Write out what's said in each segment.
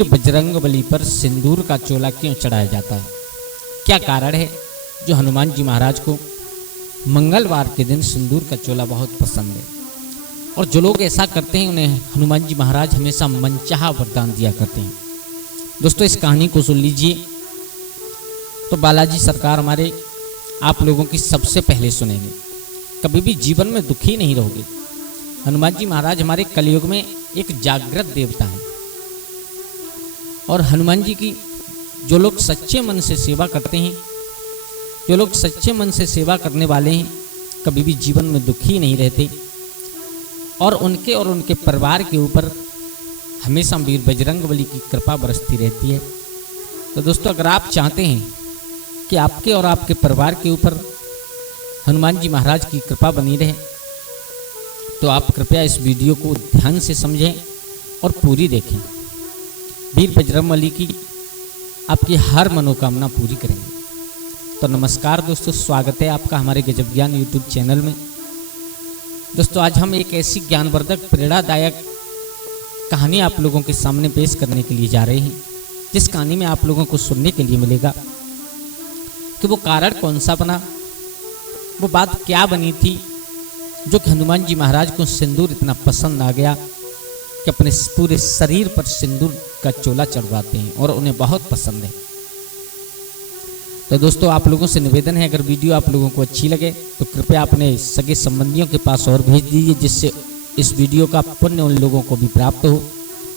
वीर बजरंगबली पर सिंदूर का चोला क्यों चढ़ाया जाता है? क्या कारण है जो हनुमान जी महाराज को मंगलवार के दिन सिंदूर का चोला बहुत पसंद है? और जो लोग ऐसा करते हैं उन्हें हनुमान जी महाराज हमेशा मनचाहा वरदान दिया करते हैं। दोस्तों, इस कहानी को सुन लीजिए तो बालाजी सरकार हमारे आप लोगों की सबसे पहले सुनेंगे। कभी भी जीवन में दुखी नहीं रहोगे। हनुमान जी महाराज हमारे कलयुग में एक जागृत देवता है और हनुमान जी की जो लोग सच्चे मन से सेवा करते हैं, जो लोग सच्चे मन से सेवा करने वाले हैं, कभी भी जीवन में दुखी नहीं रहते और उनके परिवार के ऊपर हमेशा वीर बजरंगबली की कृपा बरसती रहती है। तो दोस्तों, अगर आप चाहते हैं कि आपके और आपके परिवार के ऊपर हनुमान जी महाराज की कृपा बनी रहे तो आप कृपया इस वीडियो को ध्यान से समझें और पूरी देखें। वीर बजरंगबली की आपकी हर मनोकामना पूरी करेंगे। तो नमस्कार दोस्तों, स्वागत है आपका हमारे गजब ज्ञान यूट्यूब चैनल में। दोस्तों, आज हम एक ऐसी ज्ञानवर्धक प्रेरणादायक कहानी आप लोगों के सामने पेश करने के लिए जा रहे हैं, जिस कहानी में आप लोगों को सुनने के लिए मिलेगा कि वो कारण कौन सा बना, वो बात क्या बनी थी जो कि हनुमान जी महाराज को सिंदूर इतना पसंद आ गया कि अपने पूरे शरीर पर सिंदूर का चोला चढ़वाते हैं और उन्हें बहुत पसंद है। तो दोस्तों, आप लोगों से निवेदन है, अगर वीडियो आप लोगों को अच्छी लगे तो कृपया अपने सगे संबंधियों के पास और भेज दीजिए, जिससे इस वीडियो का पुण्य उन लोगों को भी प्राप्त हो।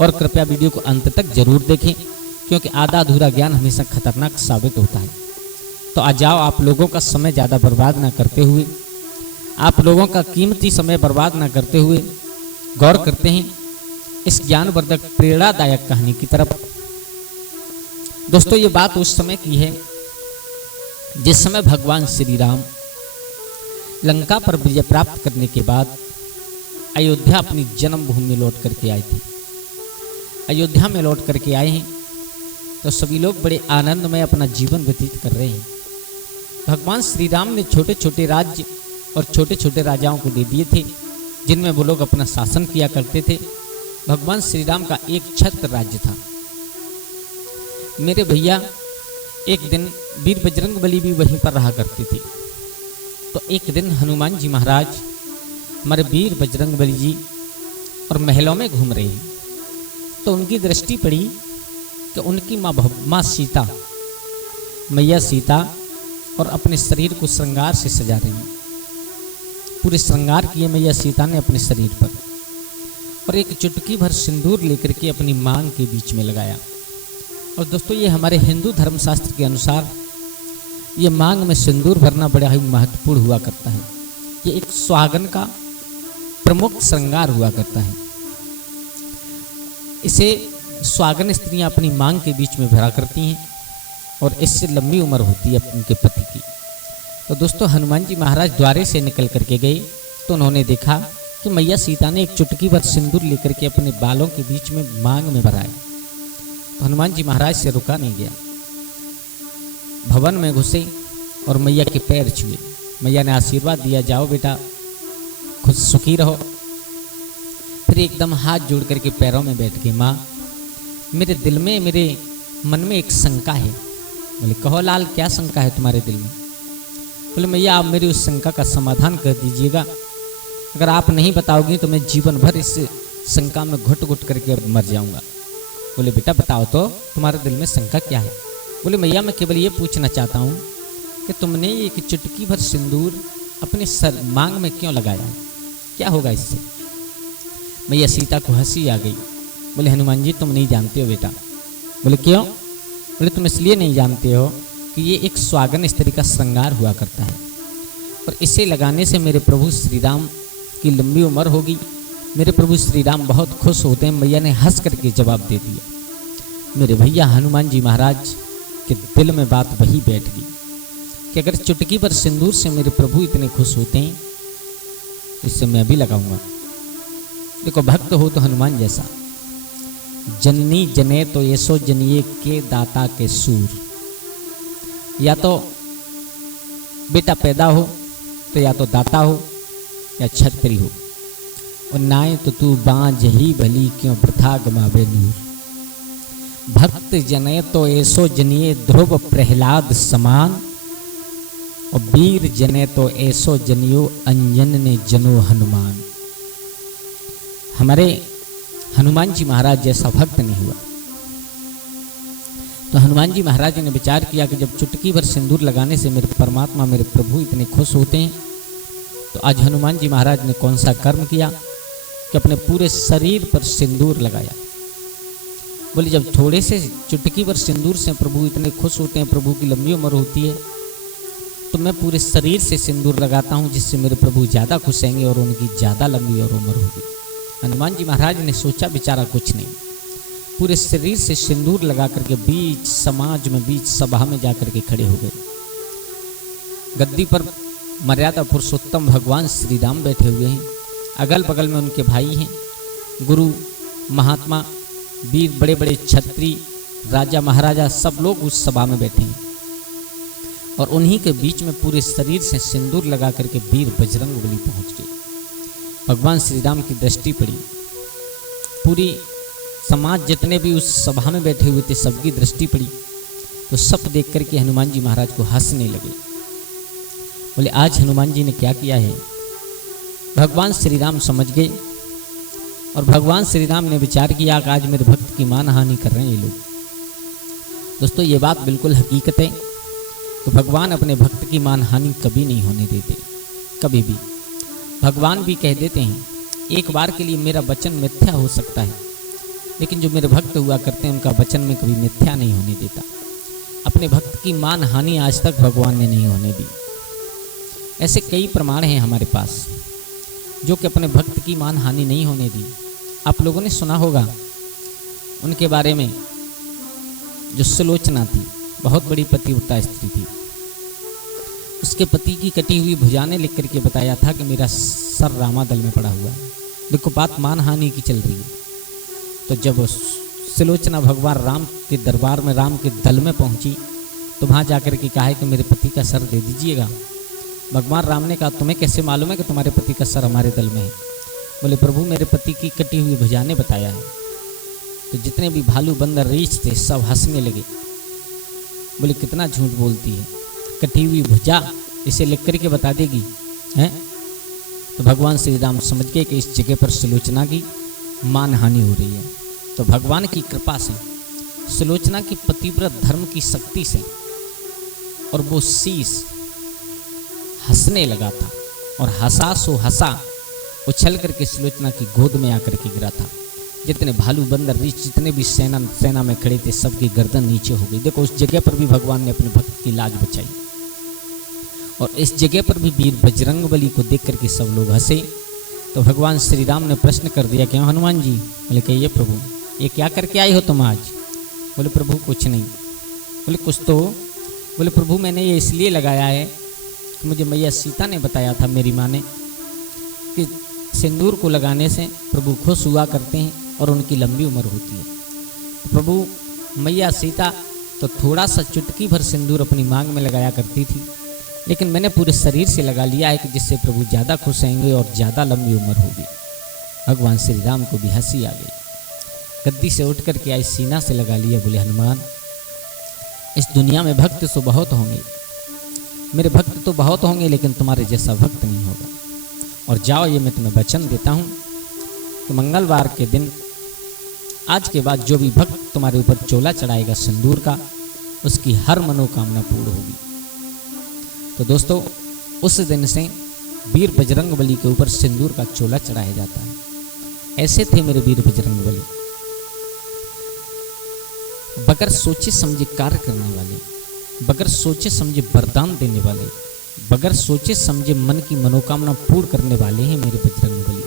और कृपया वीडियो को अंत तक जरूर देखें, क्योंकि आधा अधूरा ज्ञान हमेशा खतरनाक साबित होता है। तो आ जाओ, आप लोगों का समय ज़्यादा बर्बाद ना करते हुए, आप लोगों का कीमती समय बर्बाद ना करते हुए गौर करते हैं इस ज्ञानवर्धक प्रेरणादायक कहानी की तरफ। दोस्तों, ये बात उस समय की है जिस समय भगवान श्री राम लंका पर विजय प्राप्त करने के बाद अयोध्या अपनी जन्मभूमि में लौट करके आए थे। अयोध्या में लौट करके आए हैं तो सभी लोग बड़े आनंद में अपना जीवन व्यतीत कर रहे हैं। भगवान श्री राम ने छोटे छोटे राज्य और छोटे छोटे राजाओं को दे दिए थे, जिनमें वो लोग अपना शासन किया करते थे। भगवान श्री राम का एक छत्र राज्य था। मेरे भैया, एक दिन वीर बजरंगबली भी वहीं पर रहा करते थे। तो एक दिन हनुमान जी महाराज हमारे वीर बजरंगबली जी और महलों में घूम रहे हैं तो उनकी दृष्टि पड़ी कि उनकी माँ सीता, मैया सीता और अपने शरीर को श्रृंगार से सजा रही हैं। पूरे श्रृंगार किए मैया सीता ने अपने शरीर पर, और एक चुटकी भर सिंदूर लेकर के अपनी मांग के बीच में लगाया। और दोस्तों, ये हमारे हिंदू धर्मशास्त्र के अनुसार ये मांग में सिंदूर भरना बड़ा ही महत्वपूर्ण हुआ करता है। ये एक सुहागन का प्रमुख श्रृंगार हुआ करता है। इसे सुहागन स्त्रियां अपनी मांग के बीच में भरा करती हैं और इससे लंबी उम्र होती है उनके पति की। तो दोस्तों, हनुमान जी महाराज द्वारे से निकल करके गए तो उन्होंने देखा कि मैया सीता ने एक चुटकी भर सिंदूर लेकर के अपने बालों के बीच में मांग में भरा है। तो हनुमान जी महाराज से रुका नहीं गया, भवन में घुसे और मैया के पैर छुए। मैया ने आशीर्वाद दिया, जाओ बेटा, खुद सुखी रहो। फिर एकदम हाथ जोड़ करके पैरों में बैठ गई। माँ, मेरे दिल में, मेरे मन में एक शंका है। बोले, कहो लाल, क्या शंका है तुम्हारे दिल में? बोले, मैया, आप मेरी उस शंका का समाधान कर दीजिएगा। अगर आप नहीं बताओगी तो मैं जीवन भर इस शंका में घुट घुट करके मर जाऊंगा। बोले, बेटा बताओ तो, तुम्हारे दिल में शंका क्या है? बोले, मैया, मैं केवल ये पूछना चाहता हूँ कि तुमने एक चुटकी भर सिंदूर अपने सर मांग में क्यों लगाया है? क्या होगा इससे? मैया सीता को हंसी आ गई। बोले, हनुमान जी, तुम नहीं जानते हो बेटा। बोले, क्यों? बोले, तुम इसलिए नहीं जानते हो कि ये एक सुहागन स्त्री का श्रृंगार हुआ करता है और इसे लगाने से मेरे प्रभु श्री राम की लंबी उम्र होगी। मेरे प्रभु श्री राम बहुत खुश होते हैं। मैया ने हंस करके जवाब दे दिया। मेरे भैया हनुमान जी महाराज के दिल में बात वही बैठ गई कि अगर चुटकी भर सिंदूर से मेरे प्रभु इतने खुश होते हैं, इससे मैं भी लगाऊंगा। देखो, भक्त हो तो हनुमान जैसा, जननी जने तो येसो जनिए के दाता के सूर। या तो बेटा पैदा हो तो या तो दाता हो या छत्री हो, और नाय तो तू बांझ ही भली क्यों वृथा गमावे नूर। भक्त जने तो ऐसो जनिए ध्रुव प्रहलाद समान, और वीर जने तो ऐसो जनियो अंजन ने जनो हनुमान। हमारे हनुमान जी महाराज जैसा भक्त नहीं हुआ। तो हनुमान जी महाराज ने विचार किया कि जब चुटकी भर सिंदूर लगाने से मेरे परमात्मा मेरे प्रभु इतने खुश होते हैं, तो आज हनुमान जी महाराज ने कौन सा कर्म किया कि अपने पूरे शरीर पर सिंदूर लगाया। बोले जब थोड़े से चुटकी भर सिंदूर से प्रभु इतने खुश होते हैं, प्रभु की लंबी उम्र होती है, तो मैं पूरे शरीर से सिंदूर लगाता हूँ, जिससे मेरे प्रभु ज़्यादा खुश होंगे और उनकी ज़्यादा लंबी और उम्र होगी। हनुमान जी महाराज ने सोचा विचारा कुछ नहीं, पूरे शरीर से सिंदूर लगा करके बीच समाज में, बीच सभा में जाकर के खड़े हो गए। गद्दी पर मर्यादा पुरुषोत्तम भगवान श्री राम बैठे हुए हैं, अगल बगल में उनके भाई हैं, गुरु महात्मा वीर, बड़े बड़े छत्री, राजा महाराजा, सब लोग उस सभा में बैठे हैं। और उन्हीं के बीच में पूरे शरीर से सिंदूर लगा करके वीर बजरंगबली पहुंच गए। भगवान श्री राम की दृष्टि पड़ी, पूरी समाज जितने भी उस सभा में बैठे हुए थे सबकी दृष्टि पड़ी, तो सब देख करके हनुमान जी महाराज को हंसने लगे। बोले आज हनुमान जी ने क्या किया है। भगवान श्री राम समझ गए और भगवान श्री राम ने विचार किया कि आज मेरे भक्त की मान हानि कर रहे हैं ये लोग। दोस्तों ये बात बिल्कुल हकीकत है, तो भगवान अपने भक्त की मान हानि कभी नहीं होने देते, कभी भी। भगवान भी कह देते हैं एक बार के लिए मेरा वचन मिथ्या हो सकता है, लेकिन जो मेरे भक्त हुआ करते हैं उनका वचन में कभी मिथ्या नहीं होने देता। अपने भक्त की मान हानि आज तक भगवान ने नहीं होने दी। ऐसे कई प्रमाण हैं हमारे पास जो कि अपने भक्त की मान हानि नहीं होने दी। आप लोगों ने सुना होगा उनके बारे में, जो सुलोचना थी, बहुत बड़ी पतिव्रता स्त्री थी। उसके पति की कटी हुई भुजा ने लिख करके बताया था कि मेरा सर रामादल में पड़ा हुआ है। देखो बात मान हानि की चल रही है। तो जब सुलोचना भगवान राम के दरबार में, राम के दल में पहुंची, तो वहाँ जाकर के कहा है कि मेरे पति का सर दे दीजिएगा। भगवान राम ने कहा तुम्हें कैसे मालूम है कि तुम्हारे पति का सर हमारे दल में है। बोले प्रभु मेरे पति की कटी हुई भुजा ने बताया है। तो जितने भी भालू बंदर रीछ थे सब हंसने लगे। बोले कितना झूठ बोलती है, कटी हुई भुजा इसे लिख करके बता देगी हैं। तो भगवान श्री राम समझ गए कि इस जगह पर सुलोचना की मान हानि हो रही है। तो भगवान की कृपा से, सुलोचना की पतिव्रत धर्म की शक्ति से, और वो शीश हंसने लगा था और हंसा सो हंसा उछल करके सुलोचना की गोद में आकर के गिरा था। जितने भालू बंदर रीछ, जितने भी सेना में खड़े थे, सबकी गर्दन नीचे हो गई। देखो उस जगह पर भी भगवान ने अपने भक्त की लाज बचाई, और इस जगह पर भी वीर बजरंगबली को देख करके सब लोग हंसे। तो भगवान श्री राम ने प्रश्न कर दिया क्यों हनुमान जी। बोले कहिए प्रभु ये क्या करके आए हो तुम आज। बोले प्रभु कुछ नहीं। बोले कुछ तो। बोले प्रभु मैंने ये इसलिए लगाया है कि मुझे मैया सीता ने बताया था, मेरी माँ ने, कि सिंदूर को लगाने से प्रभु खुश हुआ करते हैं और उनकी लंबी उम्र होती है। तो प्रभु मैया सीता तो थोड़ा सा चुटकी भर सिंदूर अपनी मांग में लगाया करती थी, लेकिन मैंने पूरे शरीर से लगा लिया है कि जिससे प्रभु ज़्यादा खुश होंगे और ज़्यादा लंबी उम्र होगी। भगवान श्री राम को भी हंसी आ गई। गद्दी से उठ कर के आई, सीना से लगा लिया। बोले हनुमान इस दुनिया में भक्त तो बहुत होंगे, मेरे भक्त तो बहुत होंगे, लेकिन तुम्हारे जैसा भक्त नहीं होगा। और जाओ ये मैं तुम्हें वचन देता हूँ कि मंगलवार के दिन आज के बाद जो भी भक्त तुम्हारे ऊपर चोला चढ़ाएगा सिंदूर का, उसकी हर मनोकामना पूर्ण होगी। तो दोस्तों उस दिन से वीर बजरंगबली के ऊपर सिंदूर का चोला चढ़ाया जाता है। ऐसे थे मेरे वीर बजरंगबली, बगैर सोचे समझे कार्य करने वाले, बगैर सोचे समझे वरदान देने वाले, बगैर सोचे समझे मन की मनोकामना पूर्ण करने वाले हैं मेरे बजरंगबली।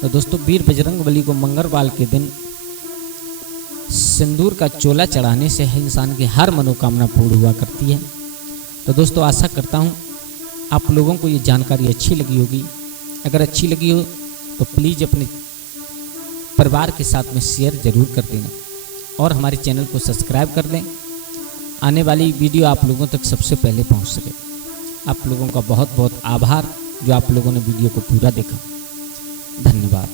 तो दोस्तों वीर बजरंगबली को मंगलवार के दिन सिंदूर का चोला चढ़ाने से इंसान की हर मनोकामना पूर्ण हुआ करती है। तो दोस्तों आशा करता हूँ आप लोगों को ये जानकारी अच्छी लगी होगी। अगर अच्छी लगी हो तो प्लीज़ अपने परिवार के साथ में शेयर ज़रूर कर देना और हमारे चैनल को सब्सक्राइब कर दें, आने वाली वीडियो आप लोगों तक सबसे पहले पहुंच सके। आप लोगों का बहुत बहुत आभार जो आप लोगों ने वीडियो को पूरा देखा। धन्यवाद।